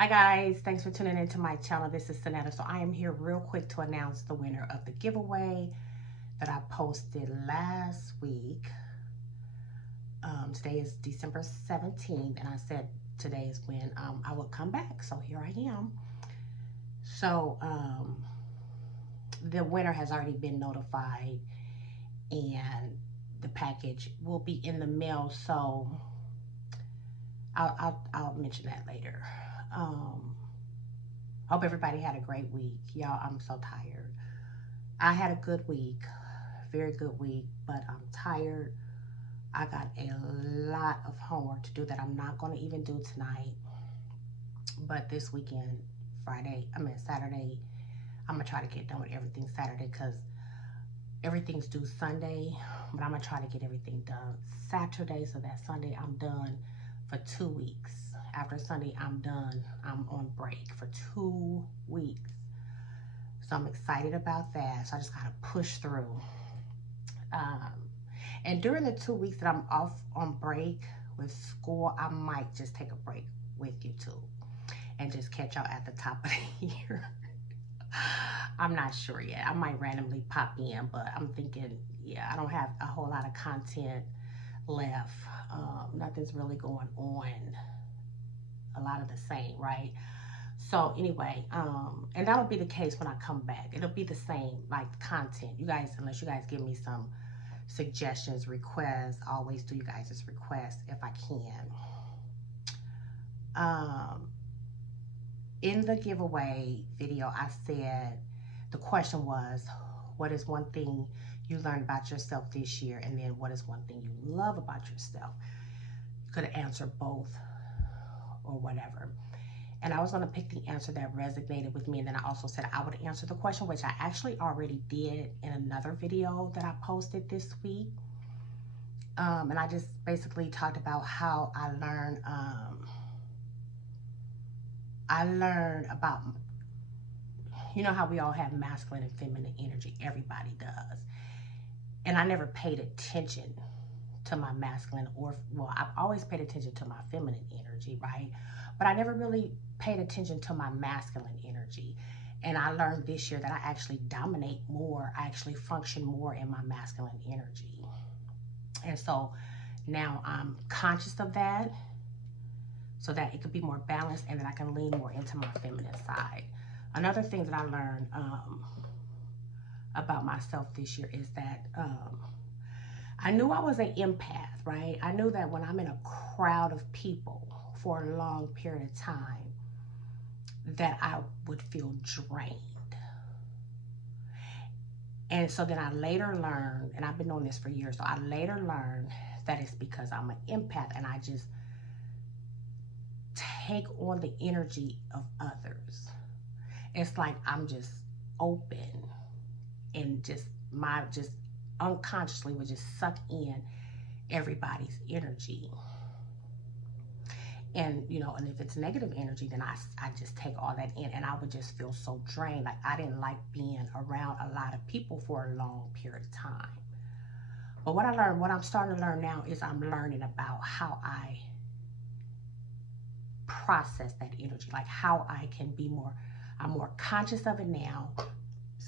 Hi guys, thanks for tuning into my channel. This is Synetta. So I am here real quick to announce the winner of the giveaway that I posted last week. Today is December 17th, and I said today is when I would come back. So here I am. So the winner has already been notified, and the package will be in the mail. So I'll mention that later. Hope everybody had a great week. Y'all, I'm so tired. I had a good week, very good week, but I'm tired. I got a lot of homework to do that I'm not going to even do tonight. But this weekend, Saturday, I'm going to try to get done with everything Saturday because everything's due Sunday, but I'm going to try to get everything done Saturday so that Sunday I'm done for 2 weeks. After Sunday, I'm done. I'm on break for 2 weeks. So I'm excited about that. So I just got to push through. And during the 2 weeks that I'm off on break with school, I might just take a break with YouTube and just catch y'all at the top of the year. I'm not sure yet. I might randomly pop in, but I'm thinking, yeah, I don't have a whole lot of content left. Nothing's really going on. A lot of the same, right? So anyway, and that'll be the case when I come back. It'll be the same, like content. You guys, unless you guys give me some suggestions, requests, I always do you guys' requests if I can. In the giveaway video, I said the question was, what is one thing you learned about yourself this year? And then what is one thing you love about yourself? You could answer both or whatever. And I was going to pick the answer that resonated with me. And then I also said I would answer the question, which I actually already did in another video that I posted this week. And I just basically talked about how I learned about, you know how we all have masculine and feminine energy. Everybody does. And I never paid attention to my masculine I've always paid attention to my feminine energy, right? But I never really paid attention to my masculine energy. And I learned this year that I actually dominate more. I actually function more in my masculine energy. And so now I'm conscious of that so that it could be more balanced and that I can lean more into my feminine side. Another thing that I learned about myself this year is that I knew I was an empath, right? I knew that when I'm in a crowd of people for a long period of time, that I would feel drained. And so then I later learned, and I've been doing this for years, so I later learned that it's because I'm an empath and I just take on the energy of others. It's like I'm just open and just unconsciously would just suck in everybody's energy. And and if it's negative energy, then I just take all that in and I would just feel so drained. Like I didn't like being around a lot of people for a long period of time. But what I'm starting to learn now is I'm learning about how I process that energy, like how I can be I'm more conscious of it now,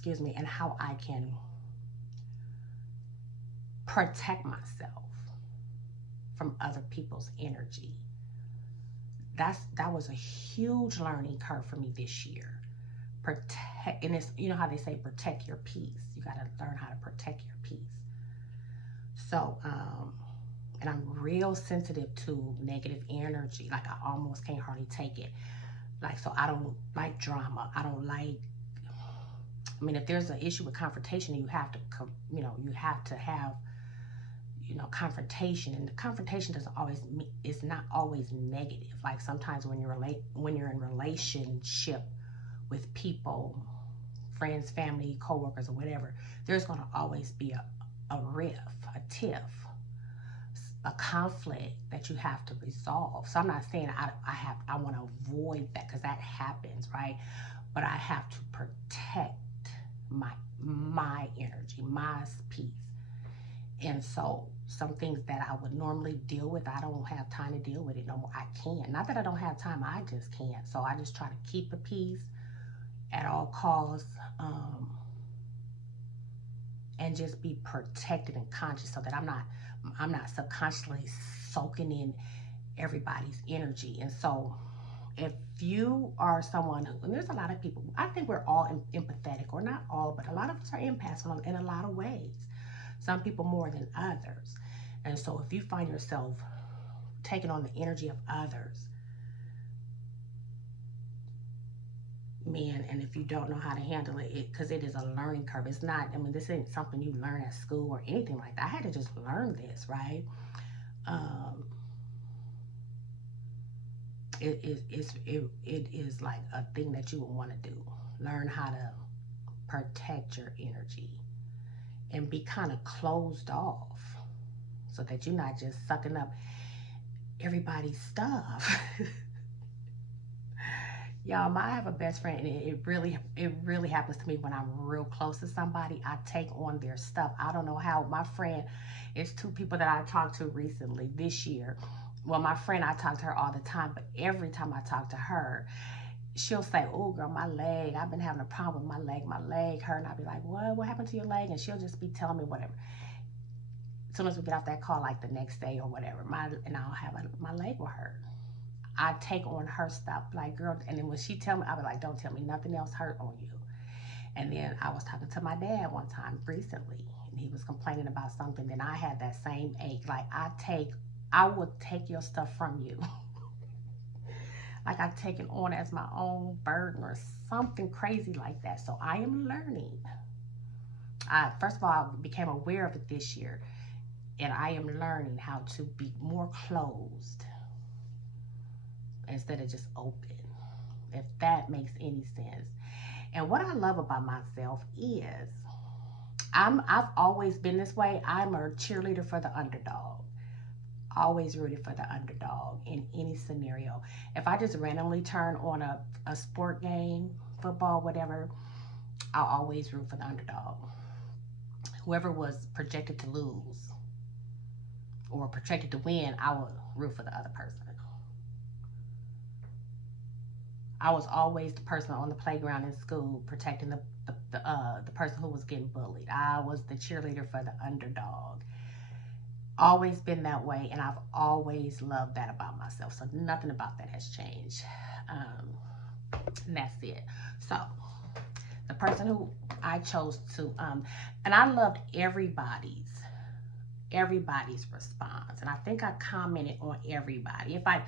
and how I can protect myself from other people's energy. That was a huge learning curve for me this year. And it's, you know how they say protect your peace. You got to learn how to protect your peace. So and I'm real sensitive to negative energy. Like I almost can't hardly take it. Like, so I don't like drama. I don't like, if there's an issue with confrontation, you have to have confrontation, and the confrontation it's not always negative. Like sometimes when you're in relationship with people, friends, family, coworkers, or whatever, there's going to always be a riff, a tiff, a conflict that you have to resolve. So I'm not saying I want to avoid that, because that happens, right? But I have to protect my energy, my peace. And so some things that I would normally deal with. I don't have time to deal with it no more. I can't. Not that I don't have time, I just can't. So I just try to keep the peace at all costs, and just be protected and conscious so that I'm not subconsciously soaking in everybody's energy. And so if you are someone who, and there's a lot of people, I think we're all empathetic, or not all, but a lot of us are empaths in a lot of ways. Some people more than others. And so if you find yourself taking on the energy of others, man, and if you don't know how to handle it, because it is a learning curve. It's not, I mean, this isn't something you learn at school or anything like that. I had to just learn this, right? Um, it is like a thing that you would want to do. Learn how to protect your energy and be kind of closed off so that you're not just sucking up everybody's stuff. Y'all, I have a best friend, and it really happens to me when I'm real close to somebody. I take on their stuff. I don't know how. My friend, it's two people that I talked to recently this year. Well, my friend, I talk to her all the time, but every time I talk to her, she'll say, "Oh, girl, my leg. I've been having a problem with my leg. My leg hurt." And I'll be like, "What? What happened to your leg?" And she'll just be telling me whatever. As soon as we get off that call, like the next day or whatever, and I'll have my leg will hurt. I take on her stuff, like, girl, and then when she tell me, I'll be like, don't tell me nothing else hurt on you. And then I was talking to my dad one time recently, and he was complaining about something. Then I had that same ache. Like, I would take your stuff from you. Like I take it on as my own burden or something crazy like that. So I am learning. First of all, I became aware of it this year, and I am learning how to be more closed instead of just open, if that makes any sense. And what I love about myself is I've always been this way. I'm a cheerleader for the underdog. Always rooted for the underdog in any scenario. If I just randomly turn on a sport game, football, whatever, I'll always root for the underdog. Whoever was projected to lose or projected to win, I would root for the other person. I was always the person on the playground in school protecting the person who was getting bullied. I was the cheerleader for the underdog. Always been that way, and I've always loved that about myself. So nothing about that has changed. And that's it. So the person who I chose to, and I loved everybody's response, and I think I commented on everybody. If I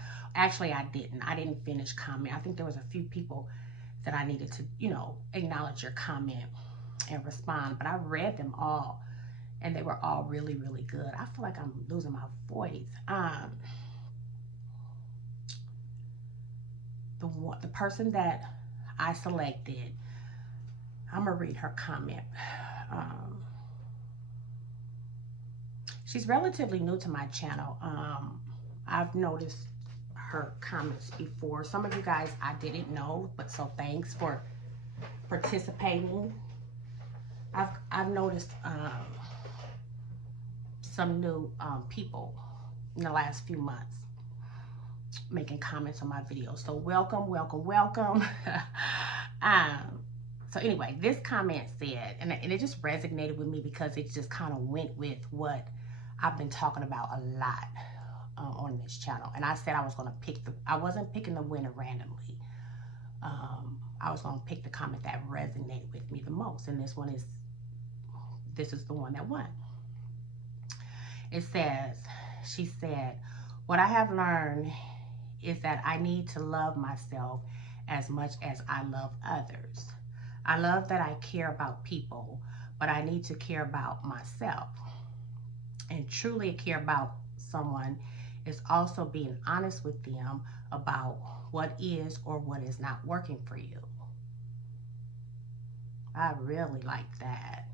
didn't finish comment. I think there was a few people that I needed to, acknowledge your comment and respond, but I read them all, and they were all really, really good. I feel like I'm losing my voice. The person that I selected, I'm gonna read her comment. She's relatively new to my channel. I've noticed her comments before. Some of you guys I didn't know, but so thanks for participating. I've noticed some new people in the last few months making comments on my videos. So welcome, welcome, welcome. So anyway, this comment said, and it just resonated with me because it just kind of went with what I've been talking about a lot on this channel. And I said I was going to I wasn't picking the winner randomly. I was going to pick the comment that resonated with me the most. And this is the one that won. It says, she said, what I have learned is that I need to love myself as much as I love others. I love that I care about people, but I need to care about myself. And truly care about someone is also being honest with them about what is or what is not working for you. I really like that.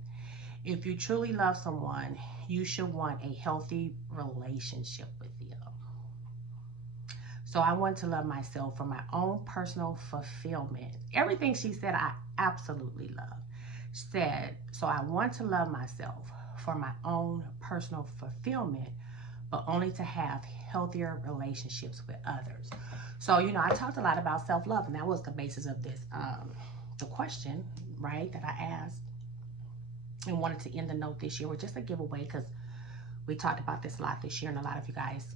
If you truly love someone, you should want a healthy relationship with them. So I want to love myself for my own personal fulfillment. Everything she said, I absolutely love. She said, so I want to love myself for my own personal fulfillment, but only to have healthier relationships with others. So, you know, I talked a lot about self-love, and that was the basis of this, the question, right, that I asked, and wanted to end the note this year with just a giveaway, because we talked about this a lot this year, and a lot of you guys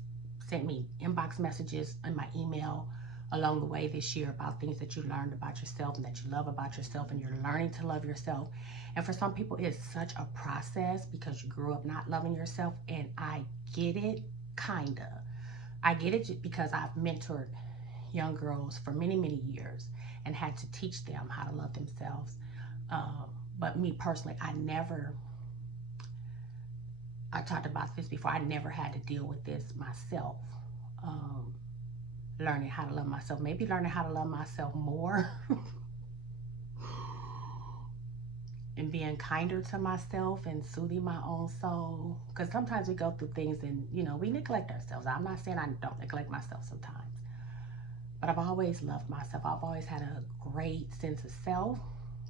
sent me inbox messages in my email along the way this year about things that you learned about yourself and that you love about yourself, and you're learning to love yourself. And for some people, it's such a process because you grew up not loving yourself, and I get it, kinda. I get it because I've mentored young girls for many, many years and had to teach them how to love themselves. But me personally, I talked about this before, I never had to deal with this myself. Learning how to love myself, maybe learning how to love myself more and being kinder to myself and soothing my own soul. Because sometimes we go through things and, you know, we neglect ourselves. I'm not saying I don't neglect myself sometimes, but I've always loved myself. I've always had a great sense of self,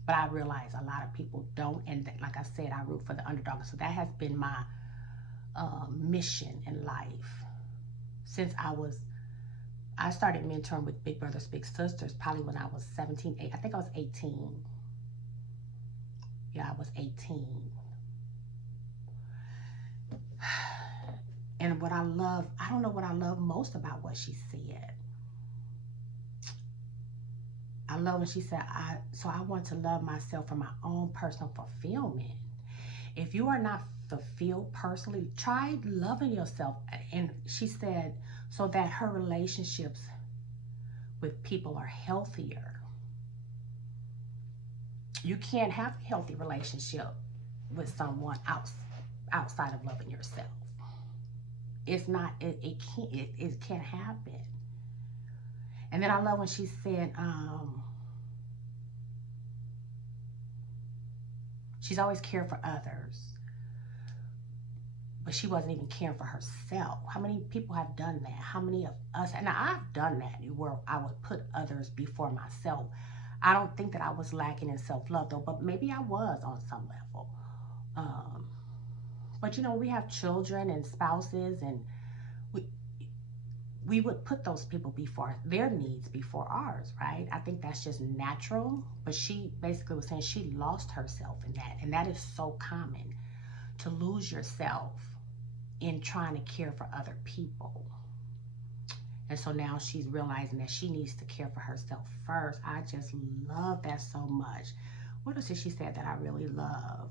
but I realize a lot of people don't. And like I said, I root for the underdog. So that has been my mission in life since I started mentoring with Big Brothers Big Sisters probably when I was 17, I think I was 18. Yeah, I was 18. And what I love, I don't know what I love most about what she said. I love when she said, so I want to love myself for my own personal fulfillment. If you are not fulfilled personally, try loving yourself. And she said, so that her relationships with people are healthier. You can't have a healthy relationship with someone outside of loving yourself. It's not, it can't happen. And then I love when she said, she's always cared for others, but she wasn't even caring for herself. How many people have done that? How many of us, and I've done that, where I would put others before myself. I don't think that I was lacking in self-love though, but maybe I was on some level. But you know, we have children and spouses, and we would put those people before their needs before ours, right? I think that's just natural. But she basically was saying she lost herself in that, and that is so common, to lose yourself in trying to care for other people. And so now she's realizing that she needs to care for herself first. I just love that so much. What else did she say that I really love?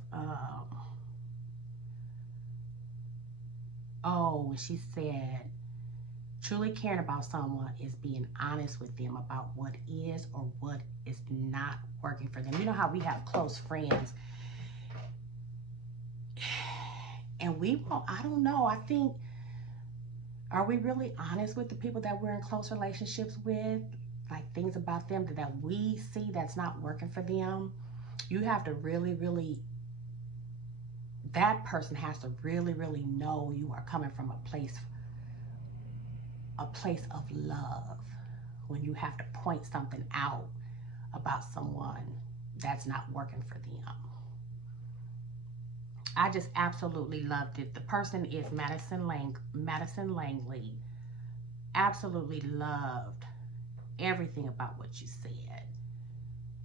She said, truly caring about someone is being honest with them about what is or what is not working for them. You know how we have close friends, and I don't know, I think, are we really honest with the people that we're in close relationships with? Like things about them that we see that's not working for them. You have to really, that person has to really know you are coming from a place of love, when you have to point something out about someone that's not working for them. I just absolutely loved it. The person is Madison Langley. Absolutely loved everything about what you said.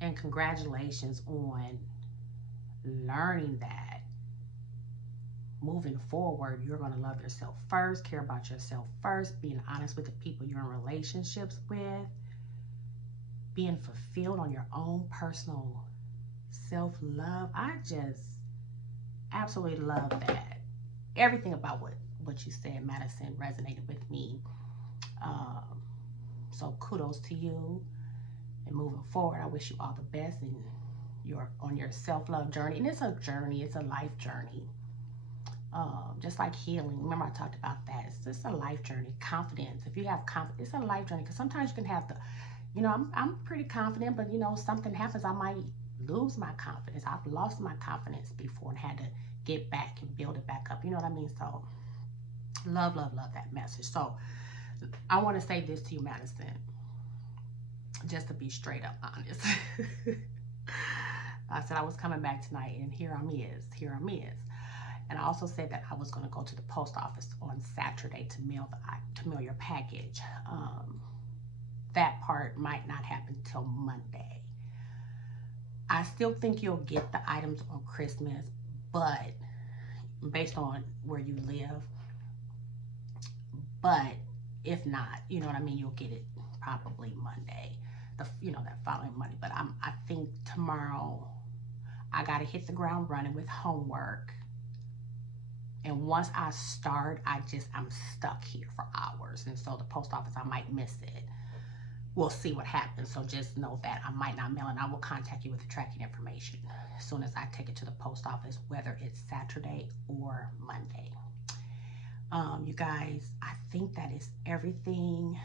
And congratulations on learning that. Moving forward, you're going to love yourself first, care about yourself first, being honest with the people you're in relationships with, being fulfilled on your own personal self-love. I just absolutely love that. Everything about what you said, Madison, resonated with me. So kudos to you. And moving forward, I wish you all the best on your self-love journey. And it's a journey. It's a life journey. Just like healing. Remember I talked about that. It's just a life journey. Confidence. If you have confidence, it's a life journey. Because sometimes you can have I'm pretty confident, but something happens, I might lose my confidence. I've lost my confidence before and had to get back and build it back up. You know what I mean? So love that message. So I want to say this to you, Madison, just to be straight up honest. I said I was coming back tonight, and here I'm is. And I also said that I was going to go to the post office on Saturday to mail your package. That part might not happen till Monday. I still think you'll get the items on Christmas, but based on where you live. But if not, you know what I mean, you'll get it probably Monday, that following Monday. But I think tomorrow I gotta hit the ground running with homework. And once I start, I'm stuck here for hours. And so the post office, I might miss it. We'll see what happens. So just know that I might not mail, and I will contact you with the tracking information as soon as I take it to the post office, whether it's Saturday or Monday. You guys, I think that is everything.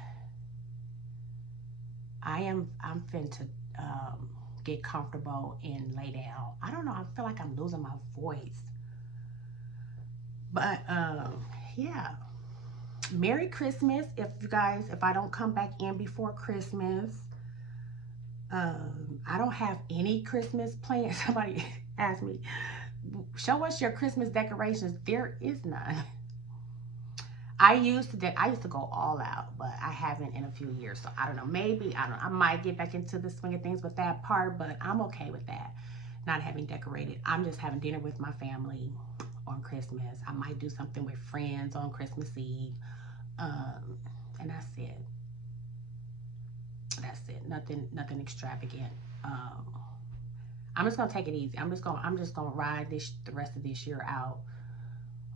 I'm finna get comfortable and lay down. I don't know. I feel like I'm losing my voice. But yeah. Merry Christmas. If I don't come back in before Christmas, I don't have any Christmas plans. Somebody asked me, show us your Christmas decorations. There is none. I used to go all out, but I haven't in a few years. So I don't know. Maybe I might get back into the swing of things with that part, but I'm okay with that. Not having decorated. I'm just having dinner with my family on Christmas. I might do something with friends on Christmas Eve. And that's it. That's it. Nothing extravagant. I'm just gonna take it easy. I'm just gonna ride the rest of this year out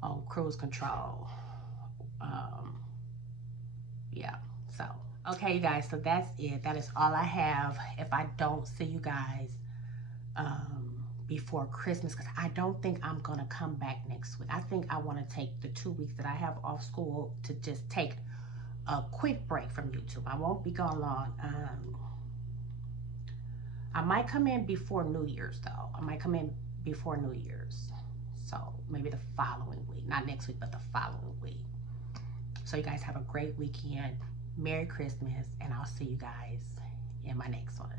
on cruise control. Yeah. So okay, you guys. So that's it. That is all I have. If I don't see you guys before Christmas, because I don't think I'm gonna come back next week. I think I want to take the 2 weeks that I have off school to just take a quick break from YouTube. I won't be gone long. I might come in before New Year's though. I might come in before New Year's. So maybe the following week. Not next week, but the following week. So you guys have a great weekend. Merry Christmas, and I'll see you guys in my next one.